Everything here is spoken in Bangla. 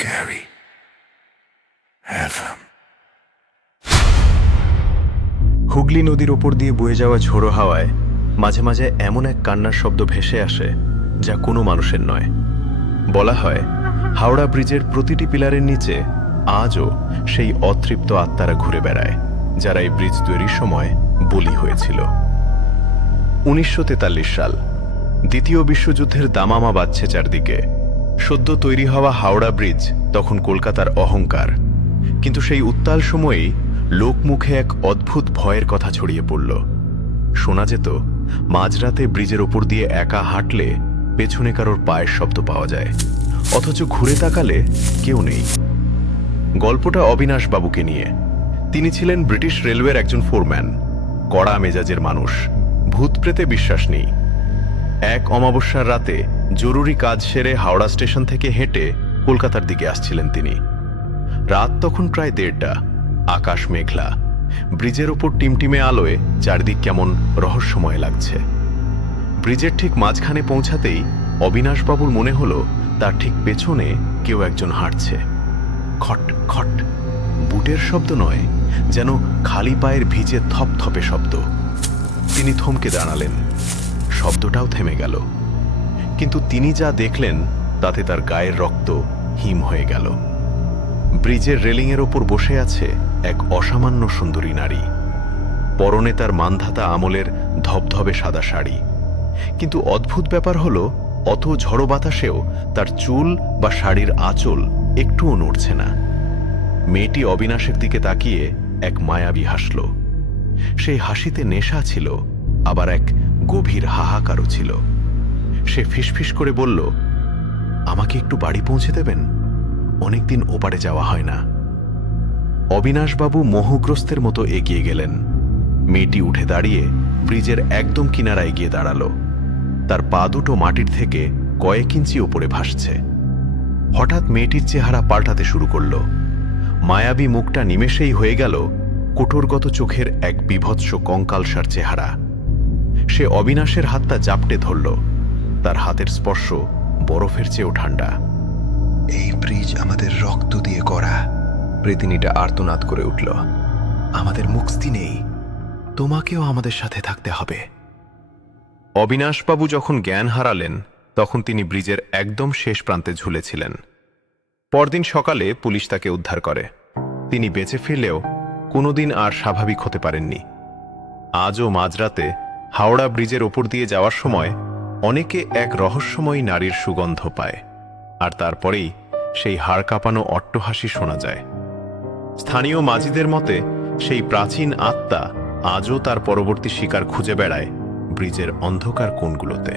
scary. Have him. হুগলি নদীর ওপর দিয়ে বয়ে যাওয়া ঝোড়ো হাওয়ায় মাঝে মাঝে এমন এক কান্নার শব্দ ভেসে আসে যা কোনো মানুষের নয়। বলা হয় হাওড়া ব্রিজের প্রতিটি পিলারের নিচে আজও সেই অতৃপ্ত আত্মারা ঘুরে বেড়ায় যারা এই ব্রিজ তৈরির সময় বলি হয়েছিল। 1943 সাল, দ্বিতীয় বিশ্বযুদ্ধের দামামা বাজছে চারদিকে। সদ্য তৈরি হওয়া হাওড়া ব্রিজ তখন কলকাতার অহংকার, কিন্তু সেই উত্তাল সময়েই লোকমুখে এক অদ্ভুত ভয়ের কথা ছড়িয়ে পড়ল। শোনা যেত মাঝরাতে ব্রিজের ওপর দিয়ে একা হাঁটলে পেছনে কারোর পায়ের শব্দ পাওয়া যায়, অথচ ঘুরে তাকালে কেউ নেই। গল্পটা অবিনাশ বাবুকে নিয়ে। তিনি ছিলেন ব্রিটিশ রেলওয়ের একজন ফোরম্যান, কড়া মেজাজের মানুষ, ভূতপ্রেতে বিশ্বাস নেই। এক অমাবস্যার রাতে জরুরি কাজ সেরে হাওড়া স্টেশন থেকে হেঁটে কলকাতার দিকে আসছিলেন তিনি। রাত তখন প্রায় 1:30, আকাশ মেঘলা, ব্রিজের ওপর টিমটিমে আলোয় চারদিক কেমন রহস্যময় লাগছে। ব্রিজের ঠিক মাঝখানে পৌঁছাতেই অবিনাশবাবুর মনে হলো তার ঠিক পেছনে কেউ একজন হাঁটছে। খট খট, বুটের শব্দ নয়, যেন খালি পায়ের ভিজে থপথপে শব্দ। তিনি থমকে দাঁড়ালেন। শব্দটাও থেমে গেল, কিন্তু তিনি যা দেখলেন তাতে তার গায়ের রক্ত হিম হয়ে গেল। ব্রিজের রেলিংয়ের ওপর বসে আছে এক অসামান্য সুন্দরী নারী। পরনে তার মানধাতা আমলের ধবধবে সাদা শাড়ি, কিন্তু অদ্ভুত ব্যাপার হলো অত ঝড়ো বাতাসেও তার চুল বা শাড়ির আঁচল একটুও নড়ছে না। মেয়েটি অবিনাশের দিকে তাকিয়ে এক মায়াবী হাসল। সেই হাসিতে নেশা ছিল, আবার এক গভীর হাহাকারও ছিল। সে ফিসফিস করে বলল, আমাকে একটু বাড়ি পৌঁছে দেবেন? অনেকদিন ওপারে যাওয়া হয় না। অবিনাশবাবু মোহগ্রস্তের মতো এগিয়ে গেলেন। মেয়েটি উঠে দাঁড়িয়ে ব্রিজের একদম কিনারায় গিয়ে দাঁড়ালো। তার পা দুটো মাটির থেকে কয়েক ইঞ্চি ওপরে ভাসছে। হঠাৎ মেয়েটির চেহারা পাল্টাতে শুরু করল। মায়াবী মুখটা নিমেষেই হয়ে গেল কোটরগত চোখের এক বিভৎস কঙ্কালসার চেহারা। সে অবিনাশের হাতটা জাপটে ধরল। তার হাতের স্পর্শ বরফের চেয়েও ঠান্ডা। এই ব্রিজ আমাদের রক্ত দিয়ে করা। প্রেতিনীটা আর্তনাদ করে উঠল, আমাদের মুক্তি নেই, তোমাকেও আমাদের সাথে থাকতে হবে। অবিনাশবাবু যখন জ্ঞান হারালেন তখন তিনি ব্রিজের একদম শেষ প্রান্তে ঝুলেছিলেন। পরদিন সকালে পুলিশ তাকে উদ্ধার করে। তিনি বেঁচে ফিরলেও কোনোদিন আর স্বাভাবিক হতে পারেননি। আজও মাঝরাতে হাওড়া ব্রিজের ওপর দিয়ে যাওয়ার সময় অনেকে এক রহস্যময়ী নারীর সুগন্ধ পায়, আর তারপরেই সেই হাড় কাঁপানো অট্টহাসি শোনা যায়। স্থানীয় মাঝিদের মতে সেই প্রাচীন আত্মা আজও তার পরবর্তী শিকার খুঁজে বেড়ায় ব্রিজের অন্ধকার কোণগুলোতে।